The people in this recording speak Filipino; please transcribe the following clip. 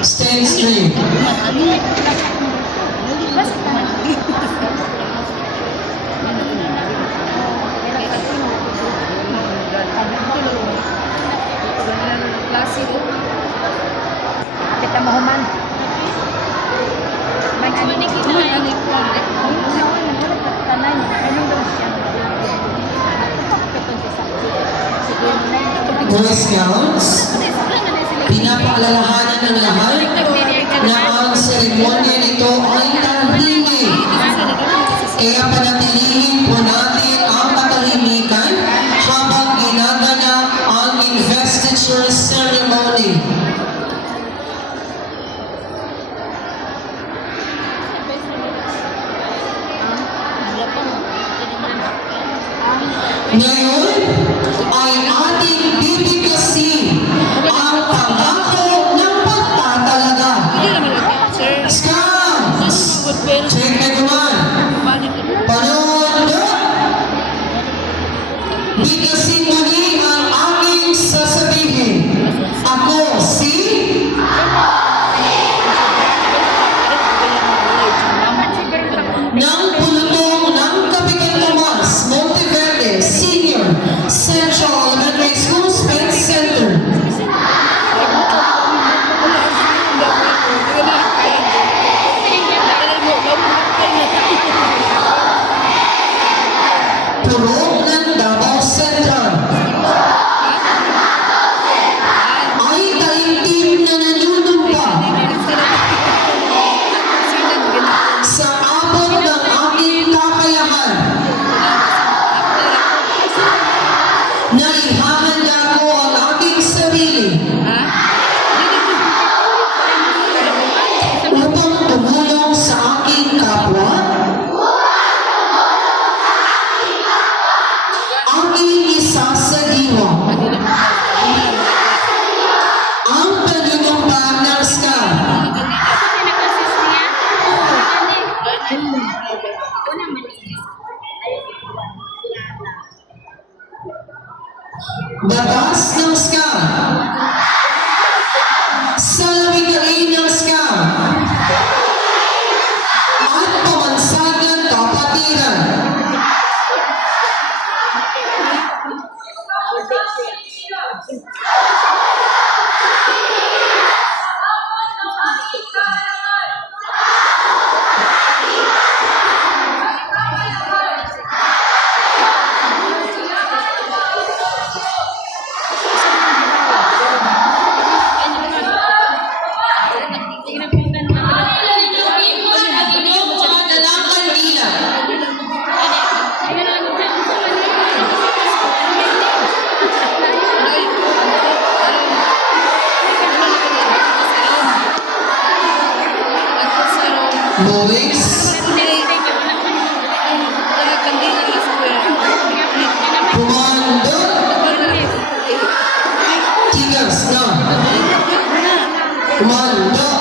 Stand straight. Kita mahuman. Boy Scouts, pinapaalalahanan ng lahat na ang seremonya nito ay tahimik. Kaya panatilihin po natin ang katahimikan habang ginaganap ang investiture ceremony. Ngayon ay ating bibigkasin ang pangako ng pagtatalaga. Scouts! Check na naman. Panood na. Bigkasin muli ang aking sasabihin. Ako si... ng pulutong ng Kapitan Tomas Monteverde Senior Central Elementary School Spence Center. Purok ng Davao Central. Ay taimtim na nanunumpa sa abot ng aking kakayahan na ihahanda ko ang aking sarili upang tumulong sa aking kapwa, aking isasadiwa ang panunumpa ng SCA. Batas ng SCA, salawikain ng SCA, at pamansagang kapatiran. Boys, Comando, Tigas na. Comando.